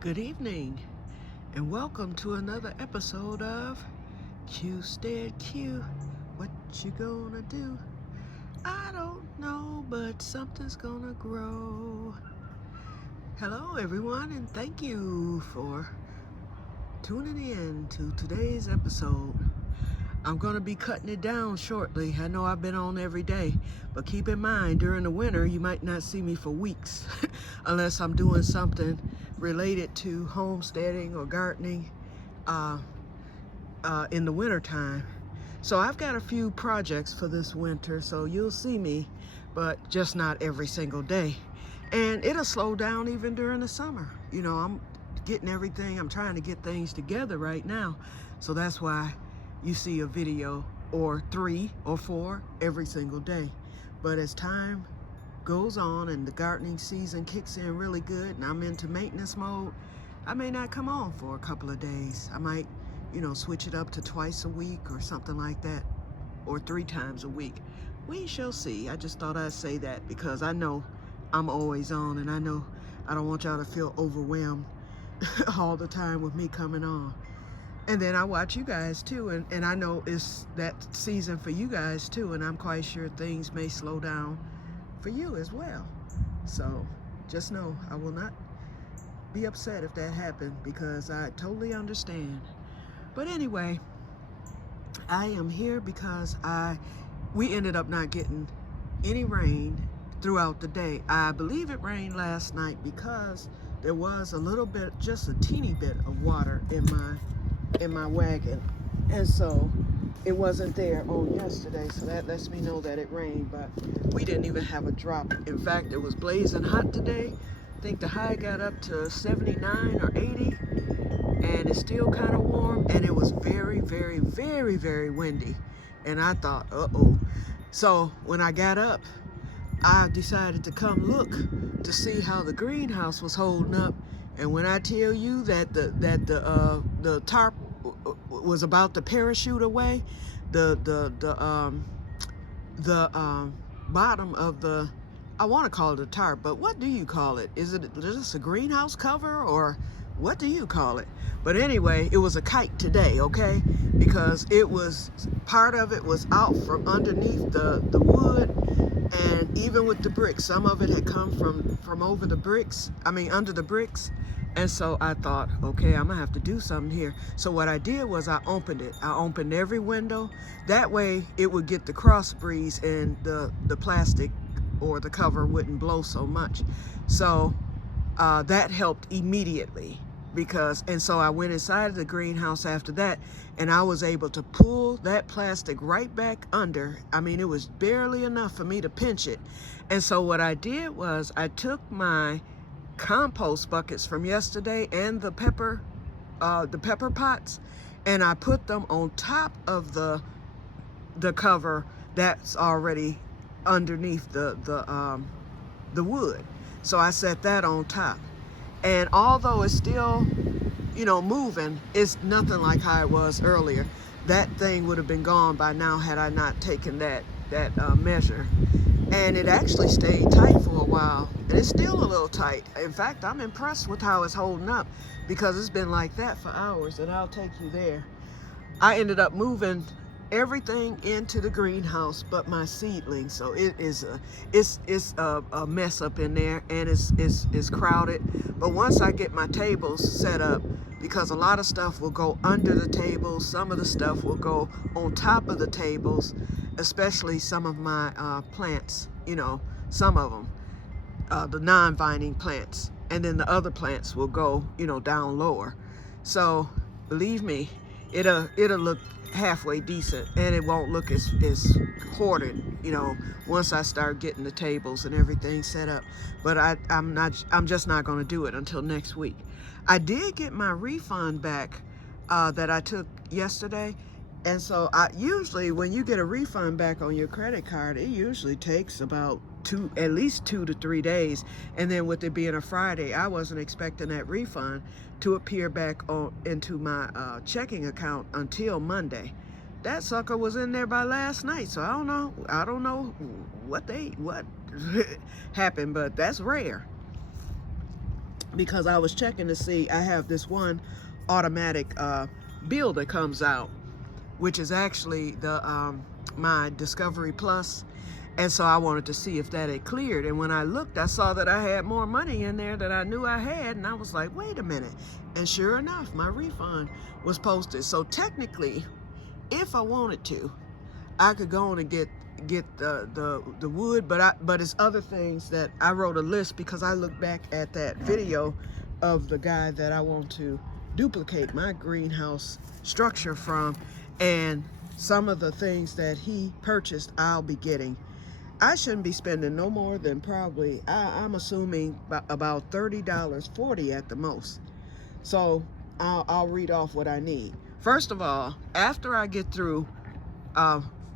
Good evening, and welcome to another episode of Que-stead-Que. What you gonna do? I don't know, but something's gonna grow. Hello, everyone, and thank you for tuning in to today's episode. I'm gonna be cutting it down shortly. I know I've been on every day, but keep in mind, during the winter, you might not see me for weeks unless I'm doing something related to homesteading or gardening in the winter time. So I've got a few projects for this winter, so you'll see me, but just not every single day. And it'll slow down even during the summer. You know, I'm trying to get things together right now. So that's why you see a video or 3 or 4 every single day. But as time goes on and the gardening season kicks in really good and I'm into maintenance mode, I may not come on for a couple of days. I might, switch it up to twice a week or something like that, or 3 times a week. We shall see. I just thought I'd say that because I know I'm always on, and I know I don't want y'all to feel overwhelmed all the time with me coming on. And then I watch you guys too, and I know it's that season for you guys too, and I'm quite sure things may slow down for you as well. So just know I will not be upset if that happened, because I totally understand. But anyway, I am here because we ended up not getting any rain throughout the day. I believe it rained last night because there was a little bit, just a teeny bit of water in my wagon, and so it wasn't there on yesterday, so that lets me know that it rained. But we didn't even have a drop. In fact, it was blazing hot today. I think the high got up to 79 or 80, and it's still kind of warm, and it was very, very, very, very windy. And I thought, uh-oh. So when I got up, I decided to come look to see how the greenhouse was holding up. And when I tell you that the tarp was about to parachute away, the bottom of the, I want to call it a tarp, but what do you call it? Is it just a greenhouse cover, or what do you call it? But anyway, it was a kite today, okay? Because it was, part of it was out from underneath the wood, and even with the bricks, some of it had come from over the bricks, under the bricks. And so I thought, okay, I'm gonna have to do something here. So what I did was I opened it. I opened every window. That way it would get the cross breeze and the plastic or the cover wouldn't blow so much. So that helped immediately. And so I went inside the greenhouse after that, and I was able to pull that plastic right back under. It was barely enough for me to pinch it. And so what I did was I took my compost buckets from yesterday and the pepper pots, and I put them on top of the cover that's already underneath the wood. So I set that on top. And although it's still, moving, it's nothing like how it was earlier. That thing would have been gone by now had I not taken that measure. And it actually stayed tight for a while. And it's still a little tight. In fact, I'm impressed with how it's holding up, because it's been like that for hours, and I'll take you there. I ended up moving everything into the greenhouse but my seedlings, so it's a mess up in there, and it's crowded. But once I get my tables set up, because a lot of stuff will go under the tables, some of the stuff will go on top of the tables, especially some of my plants, some of them, the non-vining plants, and then the other plants will go down lower. So believe me, it'll look halfway decent, and it won't look as hoarded, once I start getting the tables and everything set up. But I'm just not going to do it until next week. I did get my refund back that I took yesterday, and so usually when you get a refund back on your credit card, it usually takes about at least 2 to 3 days. And then with it being a Friday, I wasn't expecting that refund to appear back into my checking account until Monday. That sucker was in there by last night, so I don't know what happened, but that's rare. because I was checking to see, I have this one automatic bill that comes out, which is actually the my Discovery Plus. And so I wanted to see if that had cleared. And when I looked, I saw that I had more money in there than I knew I had. And I was like, wait a minute. And sure enough, my refund was posted. So technically, if I wanted to, I could go on and get the wood, but it's other things that I wrote a list, because I look back at that video of the guy that I want to duplicate my greenhouse structure from, and some of the things that he purchased I'll be getting. I shouldn't be spending no more than probably, I'm assuming about $30, $40 at the most. So I'll read off what I need. First of all, after I get through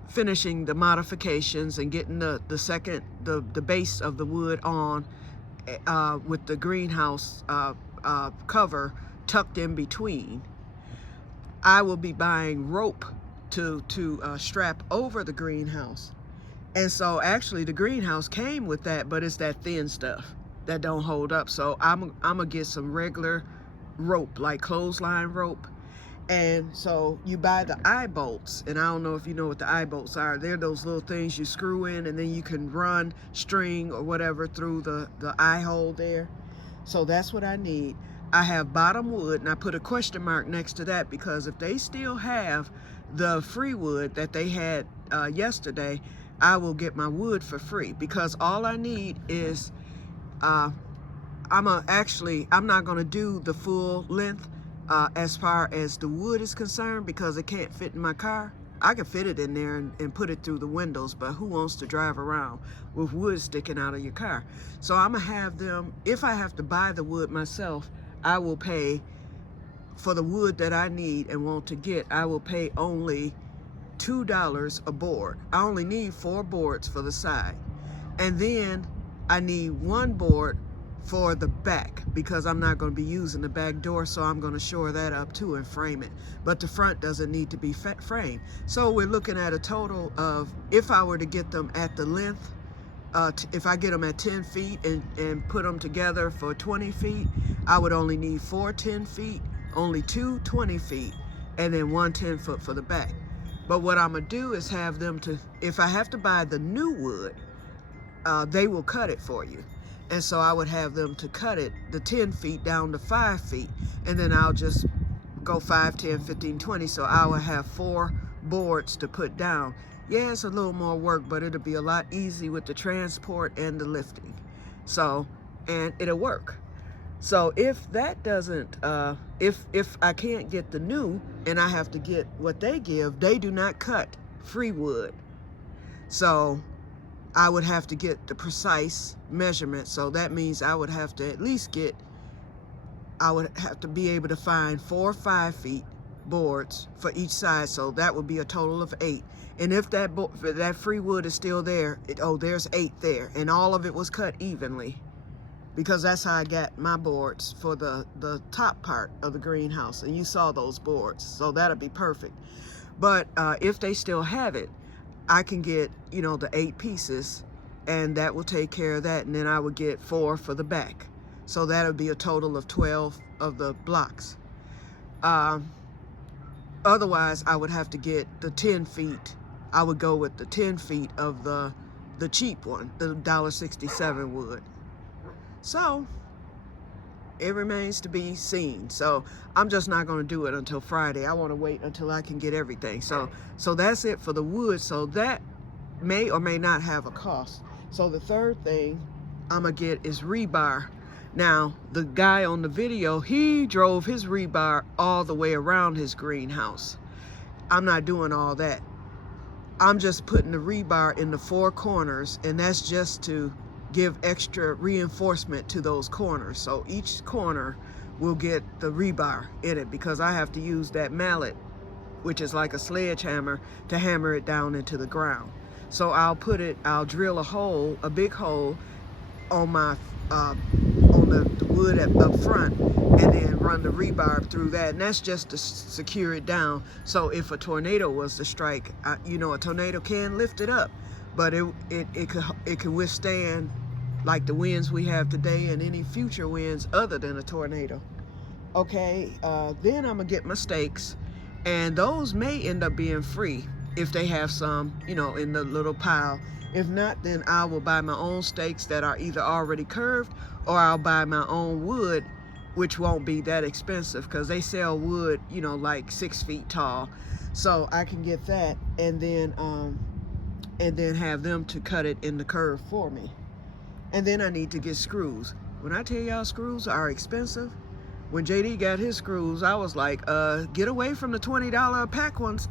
finishing the modifications and getting the base of the wood on with the greenhouse cover tucked in between, I will be buying rope to strap over the greenhouse. And so actually the greenhouse came with that, but it's that thin stuff that don't hold up. So I'm gonna get some regular rope, like clothesline rope. And so you buy the eye bolts, and I don't know if you know what the eye bolts are. They're those little things you screw in, and then you can run string or whatever through the eye hole there. So that's what I need. I have bottom wood, and I put a question mark next to that, because if they still have the free wood that they had yesterday, I will get my wood for free, because all I need is, I'm not gonna do the full length as far as the wood is concerned, because it can't fit in my car. I can fit it in there and put it through the windows, but who wants to drive around with wood sticking out of your car? So I'm gonna have them, if I have to buy the wood myself, I will pay for the wood that I need and want to get. I will pay only $2 a board. I only need 4 boards for the side, and then I need 1 board for the back, because I'm not going to be using the back door, so I'm going to shore that up too and frame it. But the front doesn't need to be framed. So we're looking at a total of, if I were to get them at the length, if I get them at 10 feet and put them together for 20 feet, I would only need 4 10 feet, only 2 20 feet, and then 1 10 foot for the back. But what I'm gonna do is have them to, if I have to buy the new wood, they will cut it for you. And so I would have them to cut it, the 10 feet down to 5 feet, and then I'll just go 5, 10, 15, 20. So I will have 4 boards to put down. Yeah, it's a little more work, but it'll be a lot easy with the transport and the lifting. So, and it'll work. So if that doesn't, if I can't get the new and I have to get what they give, they do not cut free wood. So I would have to get the precise measurement. So that means I would have to at least get, I would have to be able to find 4 5 feet boards for each side. So that would be a total of 8. And if that free wood is still there, there's 8 there. And all of it was cut evenly, because that's how I got my boards for the top part of the greenhouse. And you saw those boards, so that'll be perfect. But if they still have it, I can get, the 8 pieces, and that will take care of that. And then I would get 4 for the back. So that'll be a total of 12 of the blocks. Otherwise, I would have to get the 10 feet. I would go with the 10 feet of the cheap one, the $1.67 wood. So it remains to be seen. So I'm just not going to do it until Friday. I want to wait until I can get everything. So that's it for the wood. So that may or may not have a cost. So the third thing I'm going to get is rebar. Now, the guy on the video, he drove his rebar all the way around his greenhouse. I'm not doing all that. I'm just putting the rebar in the 4 corners, and that's just to give extra reinforcement to those corners. So each corner will get the rebar in it, because I have to use that mallet, which is like a sledgehammer, to hammer it down into the ground. So I'll drill a big hole on my on the wood up front, and then run the rebar through that, and that's just to secure it down. So if a tornado was to strike, a tornado can lift it up, but it could withstand like the winds we have today and any future winds other than a tornado. Okay, then I'm gonna get my stakes, and those may end up being free if they have some, you know, in the little pile. If not, then I will buy my own stakes that are either already curved, or I'll buy my own wood, which won't be that expensive because they sell wood, you know, like 6 feet tall. So I can get that, and then have them to cut it in the curve for me. And then I need to get screws. When I tell y'all screws are expensive, when JD got his screws, I was like, get away from the $20 a pack ones.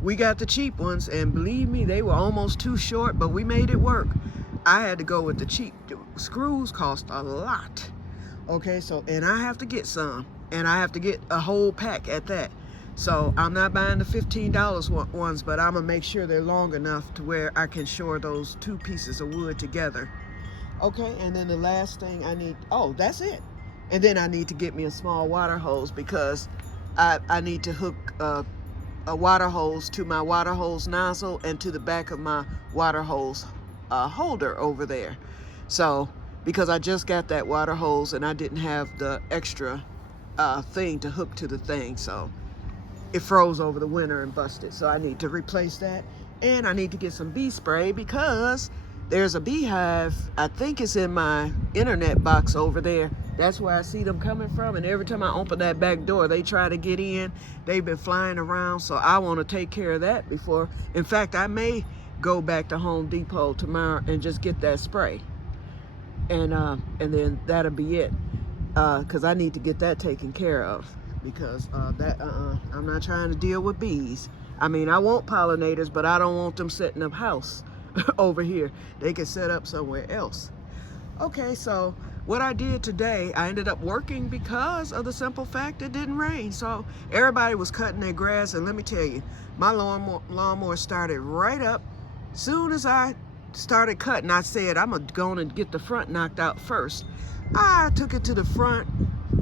We got the cheap ones, and believe me, they were almost too short, but we made it work. I had to go with the cheap. Screws cost a lot. Okay, so, and I have to get some, and I have to get a whole pack at that. So I'm not buying the $15 ones, but I'm gonna make sure they're long enough to where I can shore those 2 pieces of wood together. Okay, and then the last thing I need, oh, that's it. And then I need to get me a small water hose because I need to hook a water hose to my water hose nozzle and to the back of my water hose holder over there. So, because I just got that water hose and I didn't have the extra thing to hook to the thing, so it froze over the winter and busted. So I need to replace that, and I need to get some bee spray because there's a beehive, I think it's in my internet box over there. That's where I see them coming from, and every time I open that back door, they try to get in. They've been flying around, so I want to take care of that before. In fact, I may go back to Home Depot tomorrow and just get that spray, and then that'll be it, because I need to get that taken care of, because I'm not trying to deal with bees. I mean, I want pollinators, but I don't want them setting up house over here. They can set up somewhere else. Okay, so what I did today, I ended up working because of the simple fact it didn't rain. So everybody was cutting their grass, and let me tell you, my lawnmower started right up. Soon as I started cutting, I said I'm going to get the front knocked out first. I took it to the front,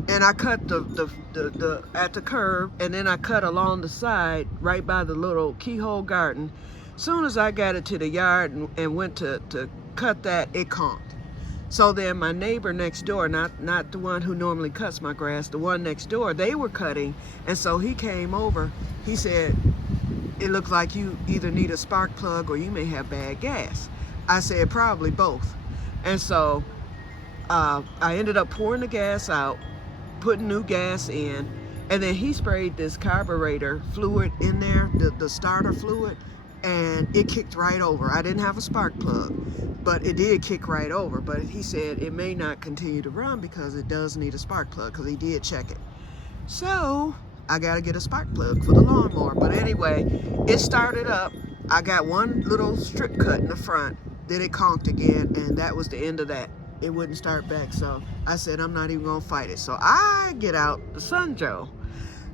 and I cut at the curb, and then I cut along the side right by the little keyhole garden. Soon as I got it to the yard and went to cut that, it conked. So then my neighbor next door, not the one who normally cuts my grass, the one next door, they were cutting, and so he came over. He said, it looks like you either need a spark plug or you may have bad gas. I said, probably both. And so I ended up pouring the gas out, putting new gas in, and then he sprayed this carburetor fluid in there, the starter fluid, and it kicked right over. I didn't have a spark plug, but it did kick right over. But he said it may not continue to run because it does need a spark plug, because he did check it. So I gotta get a spark plug for the lawnmower. But anyway, it started up. I got one little strip cut in the front, then it conked again, and that was the end of that. It wouldn't start back, so I said I'm not even gonna fight it. So I get out the Sun Joe.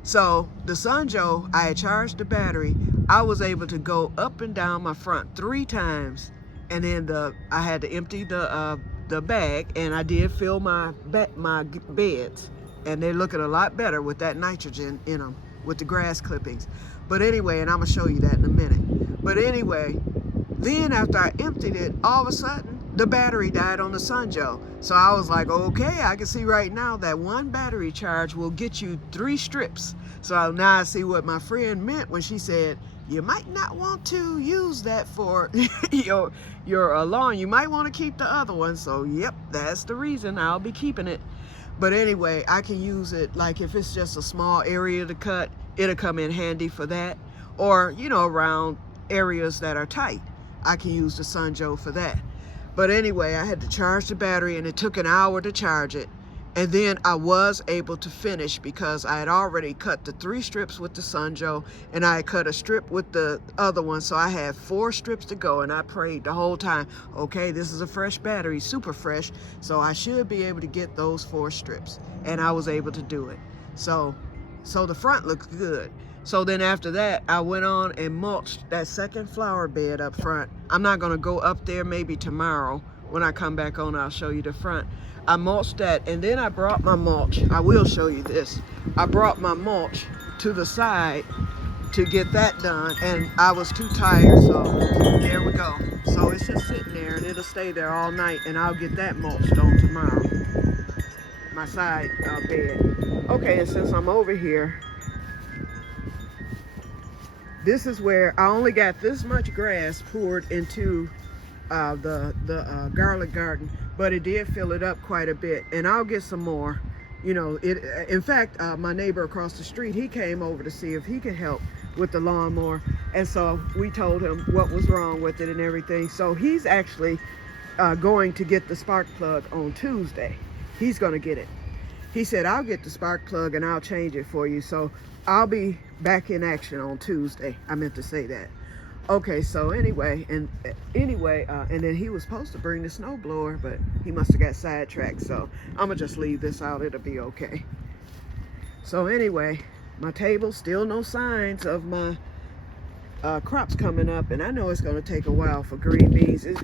So the Sun Joe, I had charged the battery. I was able to go up and down my front 3 times, and then I had to empty the bag, and I did fill my beds, and they're looking a lot better with that nitrogen in them, with the grass clippings. But anyway, and I'm gonna show you that in a minute. But anyway, then after I emptied it, all of a sudden the battery died on the Sun Joe. So I was like, okay, I can see right now that one battery charge will get you 3 strips. So now I see what my friend meant when she said, you might not want to use that for your lawn. You might want to keep the other one. So yep, that's the reason I'll be keeping it. But anyway, I can use it, like if it's just a small area to cut, it'll come in handy for that. Or, you know, around areas that are tight, I can use the Sun Joe for that. But anyway, I had to charge the battery, and it took an hour to charge it. And then I was able to finish because I had already cut the 3 strips with the Sun Joe, and I had cut a strip with the other one. So I had 4 strips to go, and I prayed the whole time, okay, this is a fresh battery, super fresh, so I should be able to get those 4 strips. And I was able to do it. So the front looks good. So then after that, I went on and mulched that second flower bed up front. I'm not gonna go up there, maybe tomorrow. When I come back on, I'll show you the front. I mulched that, and then I brought my mulch. I will show you this. I brought my mulch to the side, to get that done, and I was too tired, so there we go. So it's just sitting there, and it'll stay there all night, and I'll get that mulched on tomorrow, my side bed. Okay, and since I'm over here, this is where I only got this much grass poured into the garlic garden, but it did fill it up quite a bit, and I'll get some more. You know, in fact, my neighbor across the street, he came over to see if he could help with the lawnmower, and so we told him what was wrong with it and everything. So he's actually going to get the spark plug on Tuesday. He's going to get it. He said, I'll get the spark plug and I'll change it for you. So I'll be back in action on Tuesday. I meant to say that. Okay, so anyway, and then he was supposed to bring the snowblower, but he must have got sidetracked. So I'm gonna just leave this out. It'll be okay. So anyway, my table, still no signs of my crops coming up, and I know it's going to take a while for green beans. It's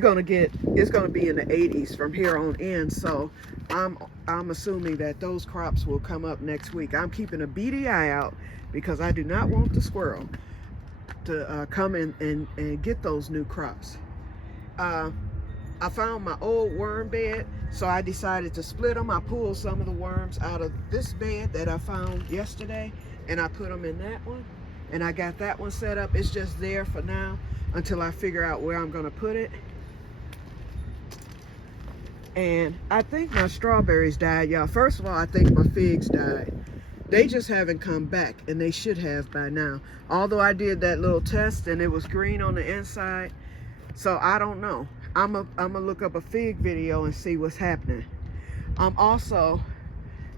going to be in the 80s from here on in, so I'm assuming that those crops will come up next week. I'm keeping a beady eye out because I do not want the squirrel to come in and get those new crops. I found my old worm bed, so I decided to split them. I pulled some of the worms out of this bed that I found yesterday, and I put them in that one. And I got that one set up. It's just there for now until I figure out where I'm gonna put it. And I think my strawberries died, y'all. First of all, I think my figs died. They just haven't come back, and they should have by now. Although I did that little test and it was green on the inside. So I don't know. I'm gonna look up a fig video and see what's happening. I'm also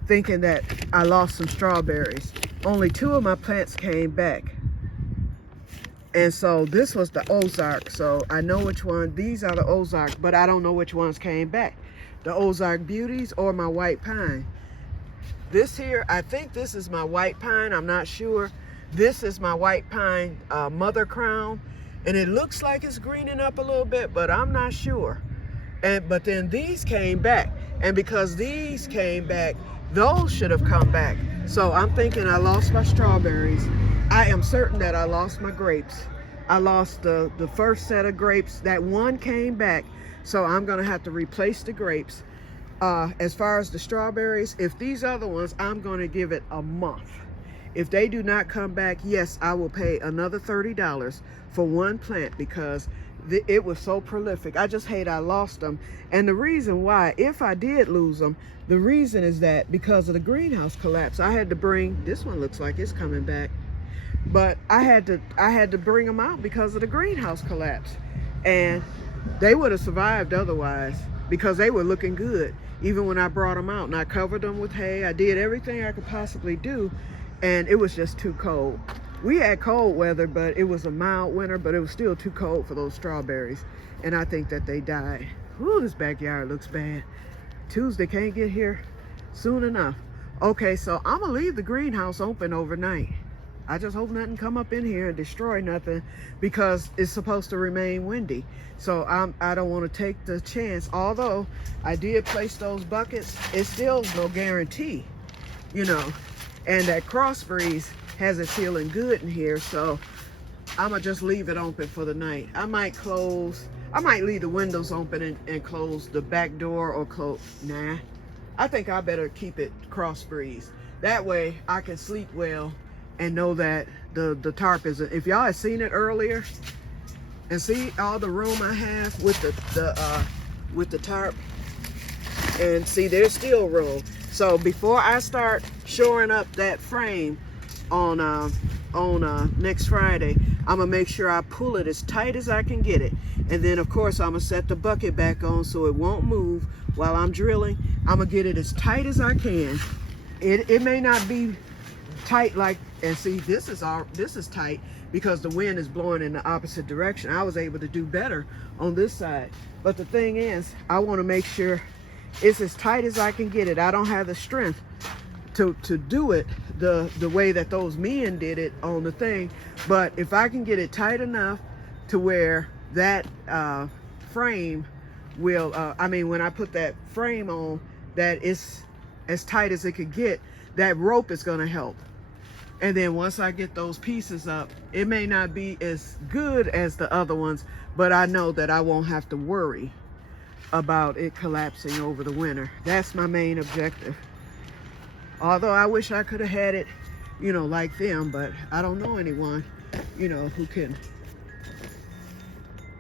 thinking that I lost some strawberries. Only 2 of my plants came back. And so this was the Ozark. So I know which one, these are the Ozark, but I don't know which ones came back. The Ozark Beauties or my white pine. This here, I think this is my white pine, I'm not sure. This is my white pine mother crown. And it looks like it's greening up a little bit, but I'm not sure. But then these came back. And because these came back, those should have come back. So I'm thinking I lost my strawberries. I am certain that I lost my grapes. I lost the first set of grapes. That one came back. So I'm gonna have to replace the grapes. As far as the strawberries, if these other ones, I'm gonna give it a month. If they do not come back, yes, I will pay another $30 for one plant because it was so prolific. I just hate I lost them. And the reason why, if I did lose them, the reason is that because of the greenhouse collapse, I had to bring, this one looks like it's coming back, but I had to bring them out because of the greenhouse collapse. And they would have survived otherwise because they were looking good. Even when I brought them out and I covered them with hay, I did everything I could possibly do, and it was just too cold. We had cold weather, but it was a mild winter, but it was still too cold for those strawberries. And I think that they died. Ooh, this backyard looks bad. Tuesday can't get here soon enough. Okay, so I'm gonna leave the greenhouse open overnight. I just hope nothing come up in here and destroy nothing because it's supposed to remain windy. So I don't want to take the chance. Although I did place those buckets, it's still no guarantee, you know. And that cross breeze has it feeling good in here, so I'm gonna just leave it open for the night. I might leave the windows open and close the back door or close. Nah, I think I better keep it cross breeze. That way I can sleep well and know that the tarp is, if y'all had seen it earlier and see all the room I have with the tarp, and see there's still room. So before I start shoring up that frame on next Friday, I'm gonna make sure I pull it as tight as I can get it. And then of course I'm gonna set the bucket back on so it won't move while I'm drilling. I'm gonna get it as tight as I can. It may not be tight like, and see this is tight because the wind is blowing in the opposite direction. I was able to do better on this side. But the thing is, I wanna make sure it's as tight as I can get it. I don't have the strength to do it the way that those men did it on the thing, but if I can get it tight enough to where that frame will, when I put that frame on, that it's as tight as it could get, that rope is gonna help. And then once I get those pieces up, it may not be as good as the other ones, but I know that I won't have to worry about it collapsing over the winter. That's my main objective. Although I wish I could have had it, you know, like them, but I don't know anyone, you know, who can.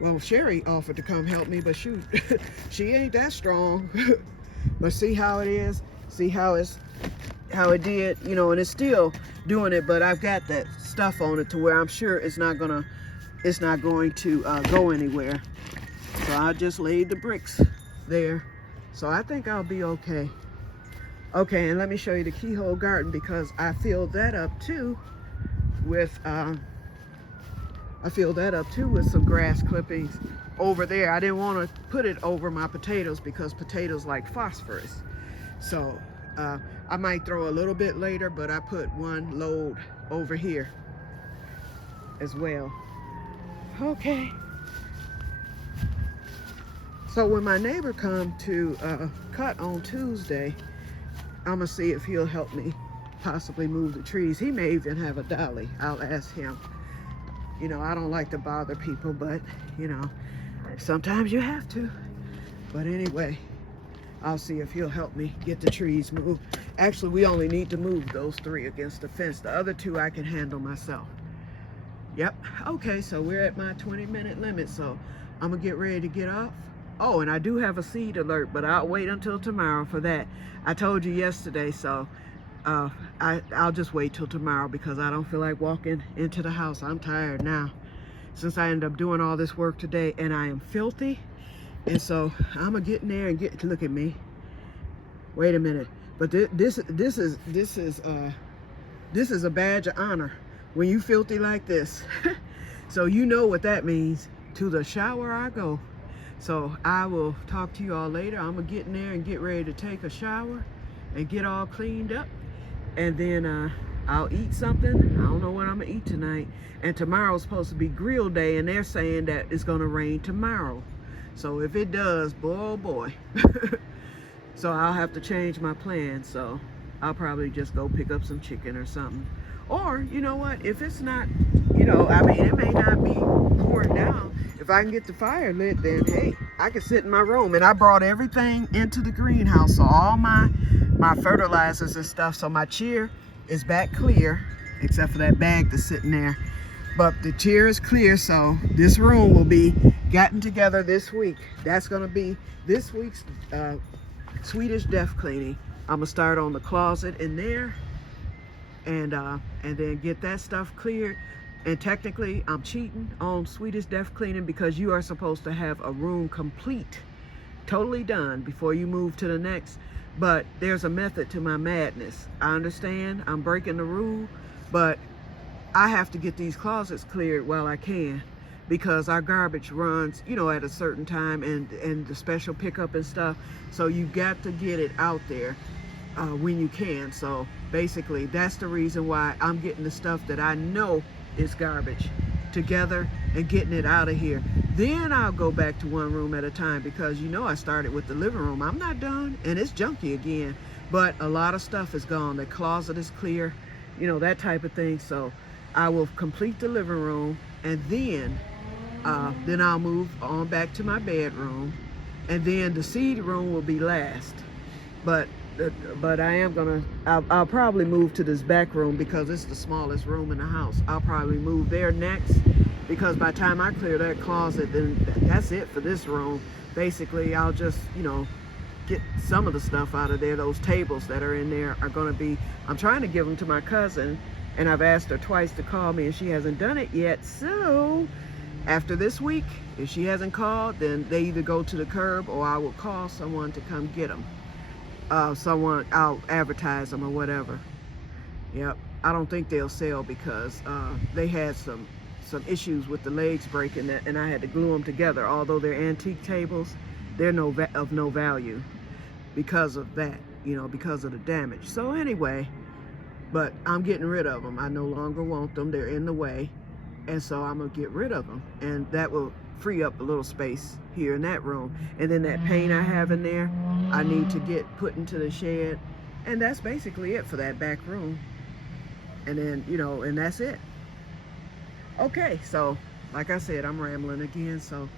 Well, Sherry offered to come help me, but shoot, she ain't that strong. But see how it is? See how it did, you know, and it's still doing it, but I've got that stuff on it to where I'm sure it's not going to go anywhere. So I just laid the bricks there. So I think I'll be okay. Okay, and let me show you the keyhole garden, because I filled that up too with some grass clippings over there. I didn't want to put it over my potatoes because potatoes like phosphorus. So I might throw a little bit later, but I put one load over here as well. Okay. So when my neighbor come to cut on Tuesday, I'm gonna see if he'll help me possibly move the trees. He may even have a dolly. I'll ask him. You know, I don't like to bother people, but you know, sometimes you have to. But anyway, I'll see if he'll help me get the trees moved. Actually, we only need to move those 3 against the fence. The other 2 I can handle myself. Yep. Okay, so we're at my 20-minute limit, so I'm gonna get ready to get off. Oh, and I do have a seed alert, but I'll wait until tomorrow for that. I told you yesterday, so I'll just wait till tomorrow because I don't feel like walking into the house. I'm tired now since I ended up doing all this work today, and I am filthy. And so I'm gonna get in there and look at me. Wait a minute, but this is a badge of honor when you filthy like this. So you know what that means. To the shower I go. So I will talk to you all later. I'm gonna get in there and get ready to take a shower and get all cleaned up, and then I'll eat something. I don't know what I'm gonna eat tonight. And tomorrow's supposed to be grill day, and they're saying that it's gonna rain tomorrow. So if it does, boy, oh boy. So I'll have to change my plan. So I'll probably just go pick up some chicken or something. Or, you know what, if it's not, you know, I mean, it may not be pouring down. If I can get the fire lit, then hey, I can sit in my room. And I brought everything into the greenhouse. So all my fertilizers and stuff. So my chair is back clear, except for that bag that's sitting there. But the chair is clear, so this room will be gotten together this week. That's gonna be this week's Swedish death cleaning. I'm gonna start on the closet in there, and then get that stuff cleared. And technically, I'm cheating on Swedish death cleaning because you are supposed to have a room complete, totally done before you move to the next. But there's a method to my madness. I understand I'm breaking the rule, but I have to get these closets cleared while I can, because our garbage runs, you know, at a certain time, and the special pickup and stuff. So you got to get it out there when you can. So basically, that's the reason why I'm getting the stuff that I know is garbage together and getting it out of here. Then I'll go back to one room at a time, because you know I started with the living room. I'm not done, and it's junky again, but a lot of stuff is gone. The closet is clear, you know, that type of thing. So I will complete the living room, and then I'll move on back to my bedroom, and then the seed room will be last. But I'll probably move to this back room because it's the smallest room in the house. I'll probably move there next, because by the time I clear that closet, then that's it for this room. Basically, I'll just, you know, get some of the stuff out of there. Those tables that are in there are gonna be, I'm trying to give them to my cousin, and I've asked her twice to call me, and she hasn't done it yet. So after this week, if she hasn't called, then they either go to the curb or I will call someone to come get them. I'll advertise them or whatever. Yep, I don't think they'll sell because they had some issues with the legs breaking that, and I had to glue them together. Although they're antique tables, they're of no value because of that, you know, because of the damage. So anyway, but I'm getting rid of them. I no longer want them. They're in the way, and so I'm gonna get rid of them, and that will free up a little space here in that room. And then that paint I have in there, I need to get put into the shed, and that's basically it for that back room. And then, you know, and that's it. Okay, so like I said, I'm rambling again. So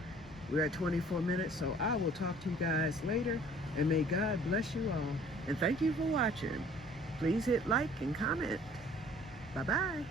we're at 24 minutes. So I will talk to you guys later. And may God bless you all. And thank you for watching. Please hit like and comment. Bye-bye.